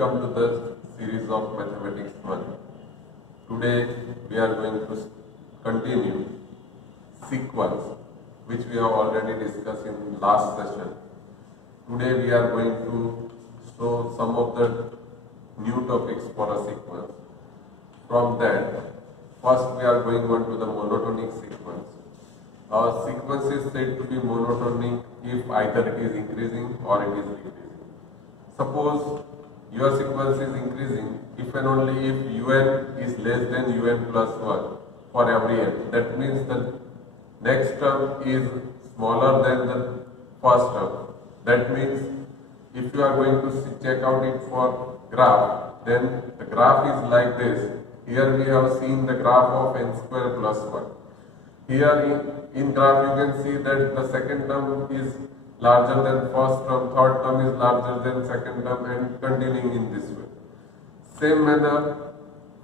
Welcome to the series of Mathematics 1. Today we are going to continue sequence, which we have already discussed in last session. Today we are going to show some of the new topics for a sequence. From that, first we are going on to the monotonic sequence. A sequence is said to be monotonic if either it is increasing or it is decreasing. Suppose your sequence is increasing if and only if un is less than un plus 1 for every n. That means the next term is smaller than the first term. That means if you are going to check out it for graph, then the graph is like this. Here we have seen the graph of n square plus 1. Here in graph you can see that the second term is larger than first term, third term is larger than second term, and continuing in this way. Same manner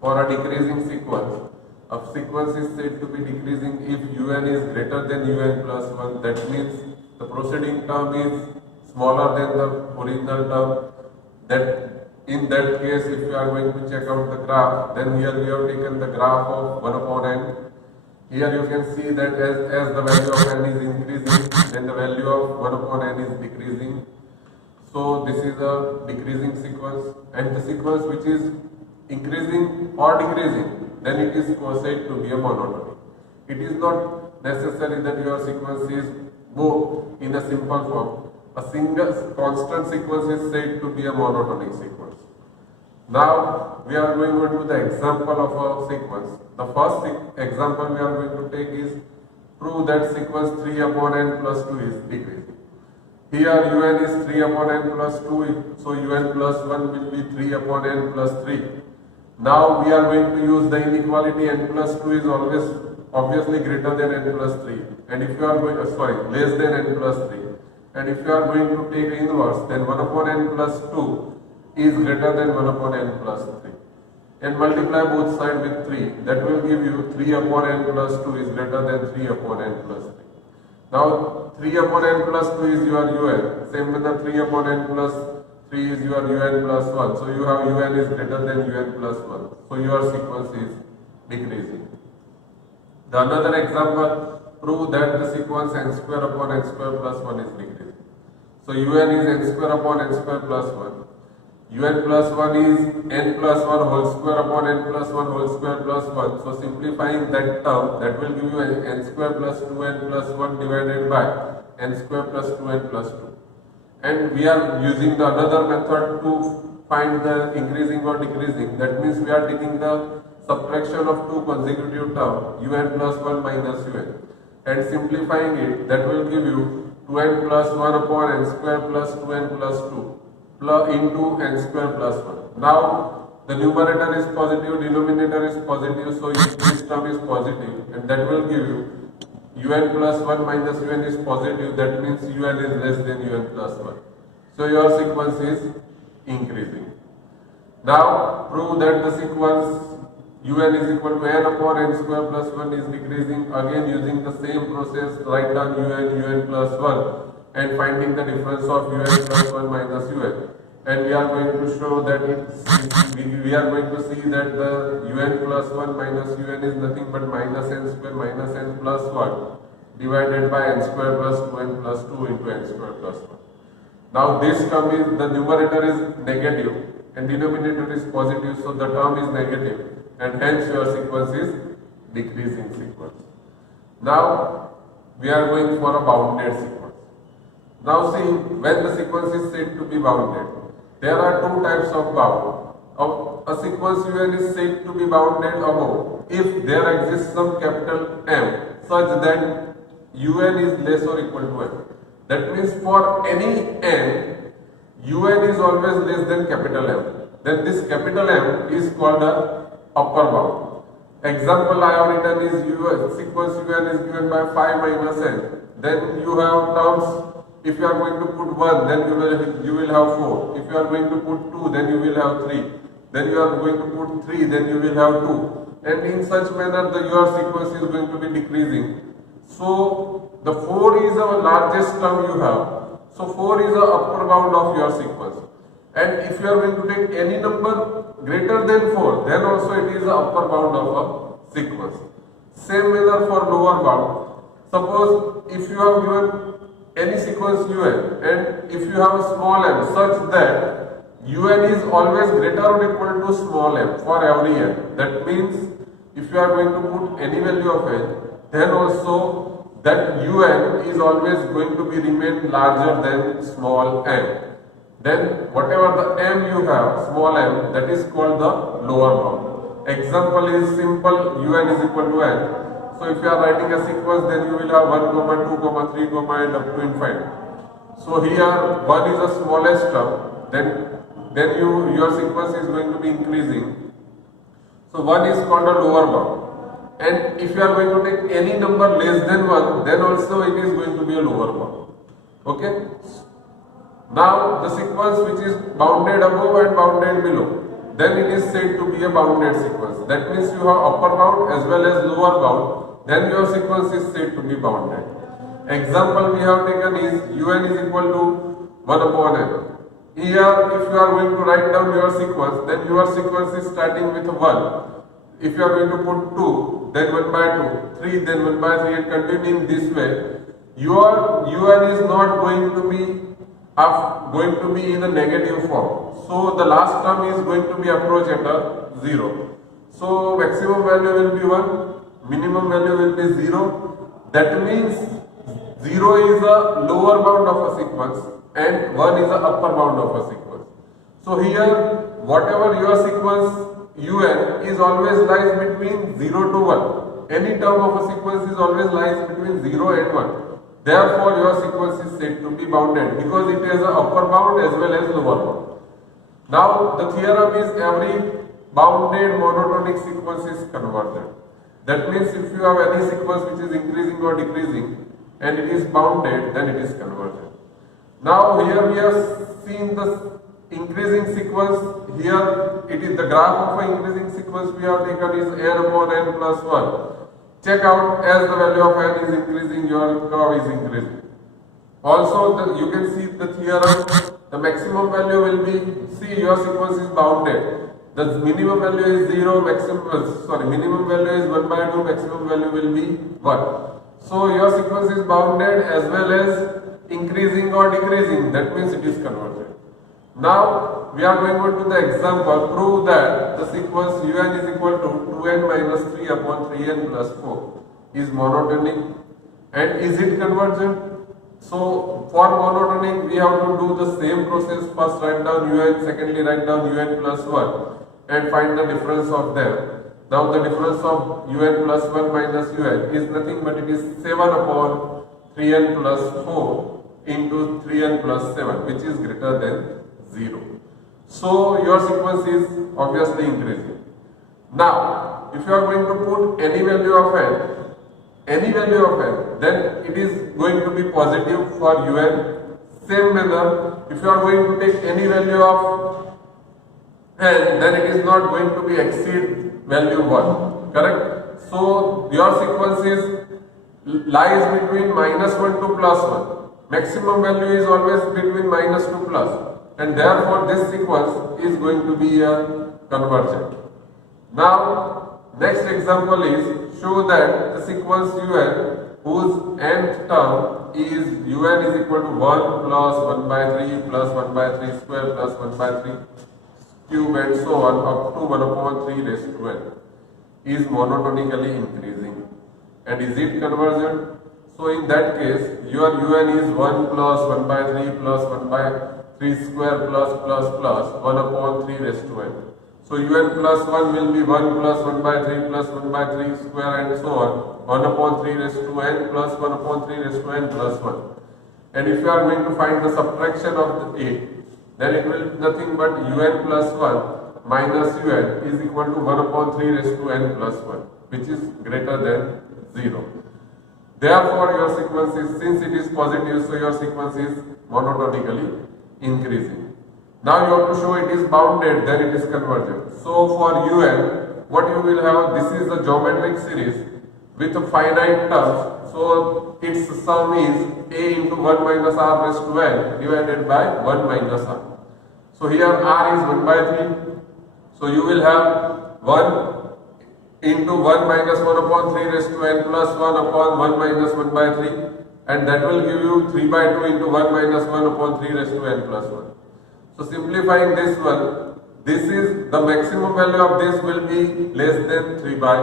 for a decreasing sequence. A sequence is said to be decreasing if un is greater than un plus 1. That means the proceeding term is smaller than the original term. That in that case, if you are going to check out the graph, then here we have taken the graph of 1 upon n. Here you can see that as the value of n is increasing, then the value of 1 upon n is decreasing. So this is a decreasing sequence, and the sequence which is increasing or decreasing, then it is said to be a monotonic. It is not necessary that your sequence is both in a simple form. A single constant sequence is said to be a monotonic sequence. Now we are going on to the example of a sequence. The first example we are going to take is prove that sequence 3 upon n plus 2 is decreasing. Here un is 3 upon n plus 2, so un plus 1 will be 3 upon n plus 3. Now we are going to use the inequality n plus 2 is always obviously greater than n plus 3, and if you are going less than n plus 3, and if you are going to take inverse, then 1 upon n plus 2 is greater than 1 upon n plus 3, and multiply both sides with 3. That will give you 3 upon n plus 2 is greater than 3 upon n plus 3. Now 3 upon n plus 2 is your un. Same with the 3 upon n plus 3 is your un plus 1. So you have un is greater than un plus 1. So your sequence is decreasing. The another example, prove that the sequence n square upon n square plus 1 is decreasing. So un is n square upon n square plus 1. un plus 1 is n plus 1 whole square upon n plus 1 whole square plus 1. So simplifying that term, that will give you n square plus 2n plus 1 divided by n square plus 2n plus 2. And we are using the another method to find the increasing or decreasing. That means we are taking the subtraction of two consecutive terms, un plus 1 minus un, and simplifying it, that will give you 2n plus 1 upon n square plus 2n plus 2 plus into n square plus 1. Now the numerator is positive, denominator is positive, so this term is positive, and that will give you un plus 1 minus un is positive. That means un is less than un plus 1. So your sequence is increasing. Now prove that the sequence un is equal to n upon n square plus 1 is decreasing. Again using the same process, write down un plus 1 and finding the difference of un plus 1 minus un. And we are going to show that we are going to see that the un plus 1 minus un is nothing but minus n square minus n plus 1 divided by n square plus 2n plus 2 into n square plus 1. Now this term is, the numerator is negative and denominator is positive, so the term is negative, and hence your sequence is decreasing sequence. Now we are going for a bounded sequence. Now see, when the sequence is said to be bounded, there are two types of bound. A sequence un is said to be bounded above if there exists some capital M such that un is less or equal to n. That means for any n, un is always less than capital M. Then this capital M is called a upper bound. Example I have written is sequence un is given by 5 minus n. Then you have terms. If you are going to put 1, then you will have 4. If you are going to put 2, then you will have 3. Then you are going to put 3, then you will have 2. And in such manner, your sequence is going to be decreasing. So the 4 is the largest term you have. So 4 is the upper bound of your sequence. And if you are going to take any number greater than 4, then also it is the upper bound of a sequence. Same manner for lower bound. Suppose if you have given any sequence un and if you have a small m such that un is always greater or equal to small m for every n. That means if you are going to put any value of n, then also that un is always going to be remain larger than small m. Then whatever the m you have, small m, that is called the lower bound. Example is simple, un is equal to n. So if you are writing a sequence, then you will have 1, 2, 3, and up to infinite. So here 1 is the smallest term, then your sequence is going to be increasing. So 1 is called a lower bound. And if you are going to take any number less than 1, then also it is going to be a lower bound. Okay? Now the sequence which is bounded above and bounded below, then it is said to be a bounded sequence. That means you have upper bound as well as lower bound, then your sequence is said to be bounded. Example we have taken is un is equal to 1 upon n. Here if you are going to write down your sequence, then your sequence is starting with 1. If you are going to put 2, then 1 by 2, 3, then 1 by 3 and continuing this way, your un is not going to be in a negative form. So the last term is going to be approached at a 0. So maximum value will be 1, minimum value will be 0. That means 0 is a lower bound of a sequence and 1 is the upper bound of a sequence. So here whatever your sequence un is always lies between 0 to 1. Any term of a sequence is always lies between 0 and 1. Therefore your sequence is said to be bounded because it has a upper bound as well as lower bound. Now the theorem is every bounded monotonic sequence is convergent. That means if you have any sequence which is increasing or decreasing and it is bounded, then it is convergent. Now here we have seen the increasing sequence. Here it is the graph of an increasing sequence we have taken is n upon n plus 1. Check out as the value of n is increasing, your curve is increasing. Also you can see the theorem, the maximum value will be, see your sequence is bounded. The minimum value is 0, minimum value is 1 by 2, maximum value will be 1. So your sequence is bounded as well as increasing or decreasing, that means it is convergent. Now we are going on to the example, prove that the sequence un is equal to 2n minus 3 upon 3n plus 4 is monotonic and is it convergent? So for monotonic we have to do the same process, first write down un, secondly write down un plus 1 and find the difference of them. Now the difference of un plus 1 minus un is nothing but it is 7 upon 3n plus 4 into 3n plus 7, which is greater than 0. So your sequence is obviously increasing. Now if you are going to put any value of n, then it is going to be positive for un. Same manner, if you are going to take any value of n, then it is not going to be exceed value 1, correct? So your sequence lies between minus 1 to plus 1. Maximum value is always between minus to plus, and therefore this sequence is going to be a convergent. Now next example is show that the sequence un whose nth term is un is equal to 1 plus 1 by 3 plus 1 by 3 square plus 1 by 3 cube and so on up to 1 upon 3 raised to n is monotonically increasing. And is it convergent? So in that case your un is 1 plus 1 by 3 plus 1 by 3 square plus 1 upon 3 raised to n. So un plus 1 will be 1 plus 1 by 3 plus 1 by 3 square and so on 1 upon 3 raised to n plus 1 upon 3 raised to n plus 1. And if you are going to find the subtraction of the 8, then it will be nothing but un plus 1 minus un is equal to 1 upon 3 raised to n plus 1, which is greater than 0. Therefore your sequence is, since it is positive, so your sequence is monotonically increasing. Now you have to show it is bounded, then it is convergent. So for un, what you will have, this is a geometric series with finite terms. So its sum is a into 1 minus r raised to n divided by 1 minus r. So here r is 1 by 3. So you will have 1 into 1 minus 1 upon 3 raised to n plus 1 upon 1 minus 1 by 3, and that will give you 3 by 2 into 1 minus 1 upon 3 raised to n plus 1. So simplifying this one, this is the maximum value of this will be less than 3 by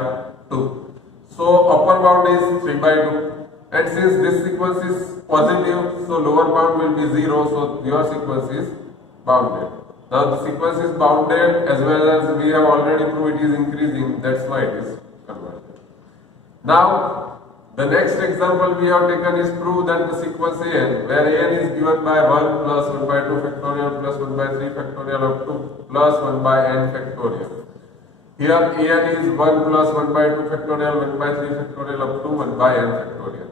2. So upper bound is 3 by 2, and since this sequence is positive, so lower bound will be 0, so your sequence is bounded. Now the sequence is bounded, as well as we have already proved it is increasing, that's why it is convergent. Now the next example we have taken is prove that the sequence an, where an is given by 1 plus 1 by 2 factorial plus 1 by 3 factorial up to plus 1 by n factorial. Here an is 1 plus 1 by 2 factorial, 1 by 3 factorial up to 1 by n factorial.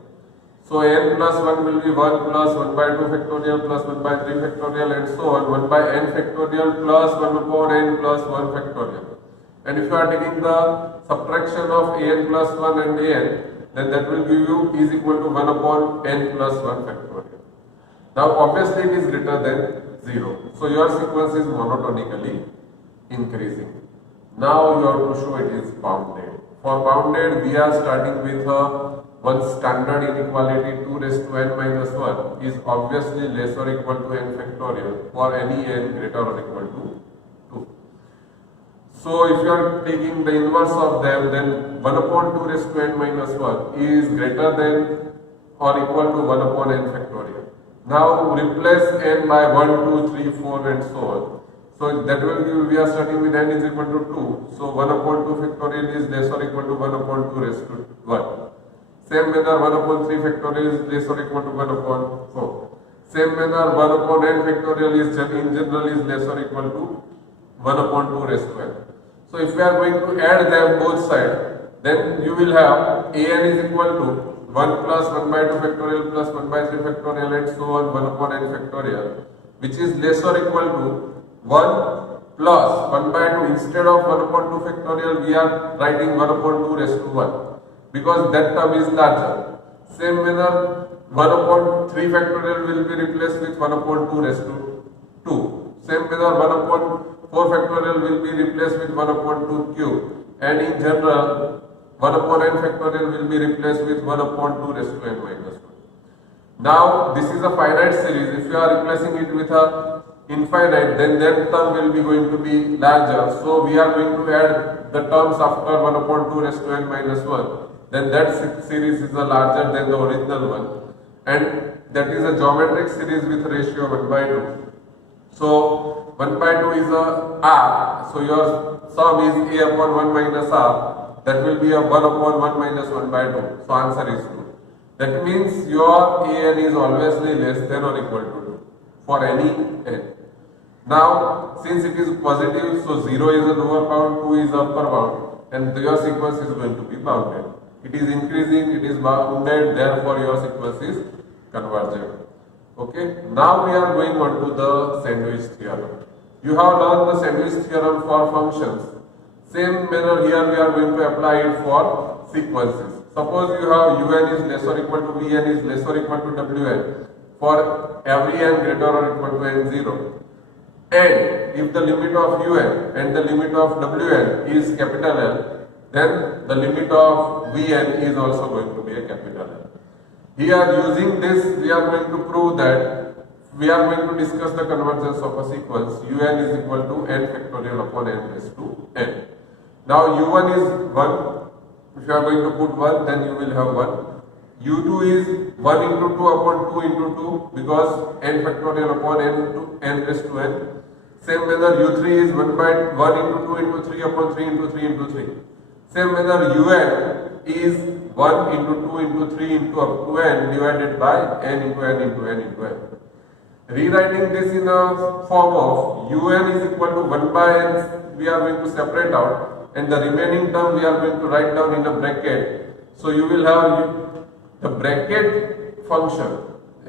So n plus 1 will be 1 plus 1 by 2 factorial plus 1 by 3 factorial and so on, 1 by n factorial plus 1 upon n plus 1 factorial. And if you are taking the subtraction of an plus 1 and an, then that will give you is equal to 1 upon n plus 1 factorial. Now obviously it is greater than 0. So your sequence is monotonically increasing. Now you have to show it is bounded. For bounded, we are starting with one standard inequality 2 raised to n minus 1 is obviously less or equal to n factorial for any n greater or equal to 2. So if you are taking the inverse of them, then 1 upon 2 raised to n minus 1 is greater than or equal to 1 upon n factorial. Now replace n by 1, 2, 3, 4 and so on. So that will give, we are starting with n is equal to 2. So 1 upon 2 factorial is less or equal to 1 upon 2 raised to 1. Same manner 1 upon 3 factorial is less or equal to 1 upon 4. Same manner 1 upon n factorial is in general is less or equal to 1 upon 2 raised to n. So if we are going to add them both sides, then you will have an is equal to 1 plus 1 by 2 factorial plus 1 by 3 factorial and so on 1 upon n factorial, which is less or equal to 1 plus 1 by 2. Instead of 1 upon 2 factorial, we are writing 1 upon 2 raised to 1 because that term is larger. Same manner 1 upon 3 factorial will be replaced with 1 upon 2 raised to 2. Same manner 1 upon 4 factorial will be replaced with 1 upon 2 cube, and in general 1 upon n factorial will be replaced with 1 upon 2 raised to n minus 1. Now this is a finite series. If you are replacing it with a infinite, then that term will be going to be larger. So we are going to add the terms after 1 upon 2 raised to n minus 1. Then that series is a larger than the original one, and that is a geometric series with ratio 1 by 2. So 1 by 2 is a r. So your sum is a upon 1 minus r. That will be a 1 upon 1 minus 1 by 2. So answer is 2. That means your an is always less than or equal to 2 for any n. Now since it is positive, so 0 is a lower bound, 2 is upper bound, and your sequence is going to be bounded. It is increasing, it is bounded, therefore your sequence is convergent. Okay, now we are going on to the sandwich theorem. You have learned the sandwich theorem for functions. Same manner here we are going to apply it for sequences. Suppose you have un is less or equal to vn is less or equal to wn for every n greater or equal to n0. And if the limit of un and the limit of wn is capital L, then the limit of Vn is also going to be a capital L. Here using this we are going to prove that we are going to discuss the convergence of a sequence un is equal to n factorial upon n raised to n. Now u1 is 1, if you are going to put 1 then you will have 1. u2 is 1 into 2 upon 2 into 2 because n factorial upon n to n raised to n. Same manner u3 is 1 by 1 into 2 into 3 upon 3 into 3 into 3. Same manner un is 1 into 2 into 3 into up to n divided by n into n into n into n. Rewriting this in a form of un is equal to 1 by n, we are going to separate out, and the remaining term we are going to write down in a bracket. So you will have the bracket function.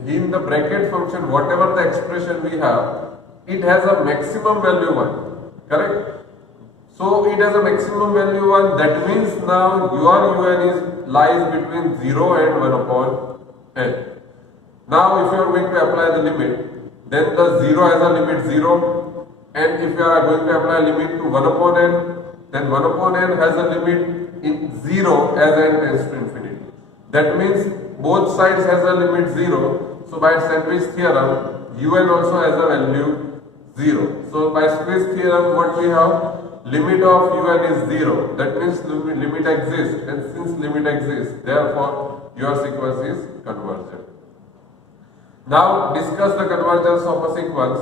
In the bracket function, whatever the expression we have, it has a maximum value 1, correct? So it has a maximum value 1, that means now your un lies between 0 and 1 upon n. Now if you are going to apply the limit, then the 0 has a limit 0, And if you are going to apply limit to 1 upon n, then 1 upon n has a limit in 0 as n tends to infinity. That means both sides has a limit 0. So by Sandwich theorem, un also has a value 0. So by Squeeze theorem, what we have? Limit of un is 0. That means limit exists, and since limit exists, therefore your sequence is convergent. Now discuss the convergence of a sequence.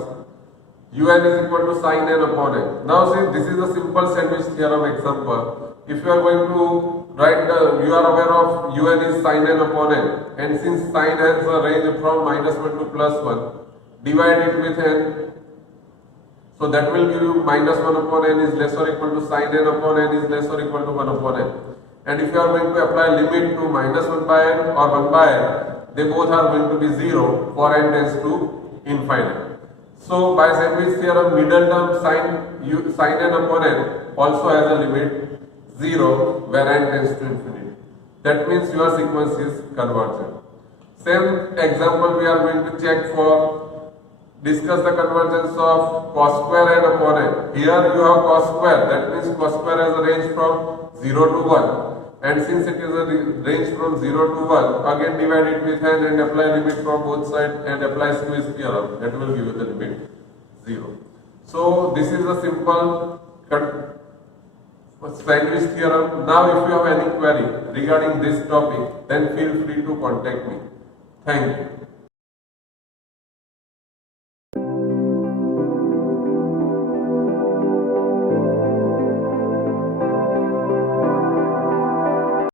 Un is equal to sin n upon n. Now see, this is a simple Sandwich theorem example. If you are going to write you are aware of un is sin n upon n, and since sin has a range from -1 to +1, divide it with n. So that will give you -1 upon n is less or equal to sin n upon n is less or equal to 1 upon n. And if you are going to apply limit to -1 by n or 1 by n, they both are going to be 0 for n tends to infinite. So by Sandwich theorem, middle term sin n upon n also has a limit 0 where n tends to infinity. That means your sequence is convergent. Same example we are going to check for discuss the convergence of cos square n upon n. Here you have cos square, that means cos square has a range from 0 to 1, and since it is a range from 0 to 1, again divide it with n and apply limit from both sides and apply Squeeze theorem. That will give you the limit 0. So this is a simple Sandwich theorem. Now if you have any query regarding this topic, then feel free to contact me. Thank you.